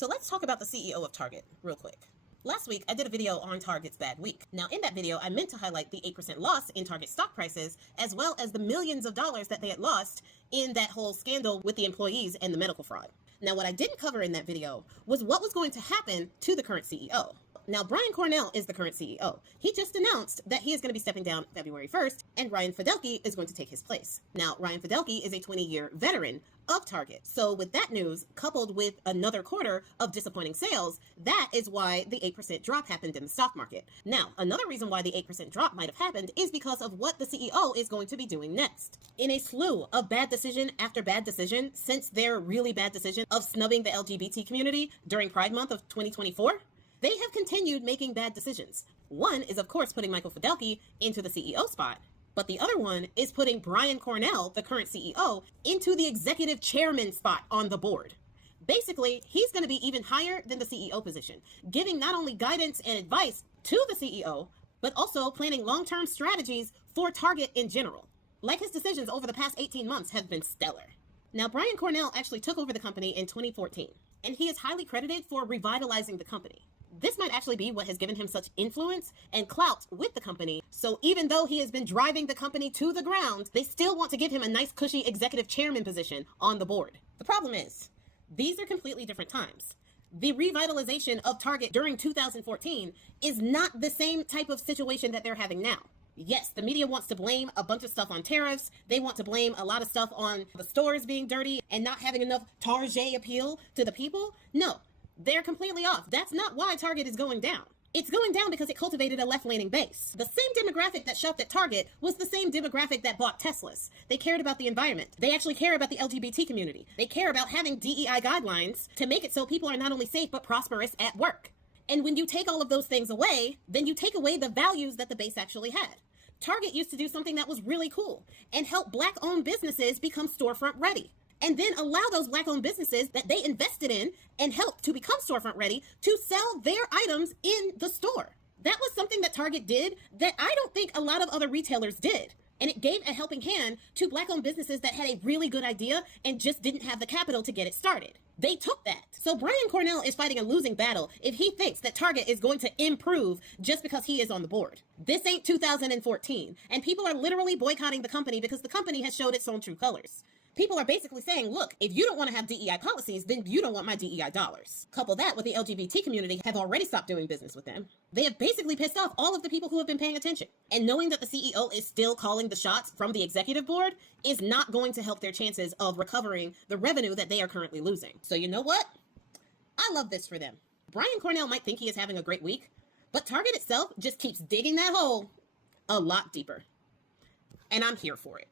So let's talk about the CEO of Target real quick. Last week, I did a video on Target's bad week. Now, in that video, I meant to highlight the 8% loss in Target stock prices, as well as the millions of dollars that they had lost in that whole scandal with the employees and the medical fraud. Now, what I didn't cover in that video was what was going to happen to the current CEO. Now, Brian Cornell is the current CEO. He just announced that he is going to be stepping down February 1st, and Ryan Fidelki is going to take his place. Now, Ryan Fidelki is a 20-year veteran of Target. So with that news, coupled with another quarter of disappointing sales, that is why the 8% drop happened in the stock market. Now, another reason why the 8% drop might have happened is because of what the CEO is going to be doing next. In a slew of bad decision after bad decision since their really bad decision of snubbing the LGBT community during Pride Month of 2024, they have continued making bad decisions. One is, of course, putting Michael Fidelki into the CEO spot. But the other one is putting Brian Cornell, the current CEO, into the executive chairman spot on the board. Basically, he's going to be even higher than the CEO position, giving not only guidance and advice to the CEO, but also planning long-term strategies for Target in general. Like his decisions over the past 18 months have been stellar. Now, Brian Cornell actually took over the company in 2014, and he is highly credited for revitalizing the company. This might actually be what has given him such influence and clout with the company. So even though he has been driving the company to the ground, they still want to give him a nice cushy executive chairman position on the board. The problem is, these are completely different times. The revitalization of Target during 2014 is not the same type of situation that they're having now. Yes, the media wants to blame a bunch of stuff on tariffs. They want to blame a lot of stuff on the stores being dirty and not having enough Target appeal to the people. No. They're completely off. That's not why Target is going down. It's going down because it cultivated a left-leaning base. The same demographic that shopped at Target was the same demographic that bought Teslas. They cared about the environment. They actually care about the LGBT community. They care about having DEI guidelines to make it so people are not only safe but prosperous at work. And when you take all of those things away, then you take away the values that the base actually had. Target used to do something that was really cool and help Black-owned businesses become storefront ready, and then allow those Black-owned businesses that they invested in and helped to become storefront ready to sell their items in the store. That was something that Target did that I don't think a lot of other retailers did. And it gave a helping hand to Black-owned businesses that had a really good idea and just didn't have the capital to get it started. They took that. So Brian Cornell is fighting a losing battle if he thinks that Target is going to improve just because he is on the board. This ain't 2014, and people are literally boycotting the company because the company has showed its own true colors. People are basically saying, look, if you don't want to have DEI policies, then you don't want my DEI dollars. Couple that with the LGBT community have already stopped doing business with them. They have basically pissed off all of the people who have been paying attention. And knowing that the CEO is still calling the shots from the executive board is not going to help their chances of recovering the revenue that they are currently losing. So you know what? I love this for them. Brian Cornell might think he is having a great week, but Target itself just keeps digging that hole a lot deeper. And I'm here for it.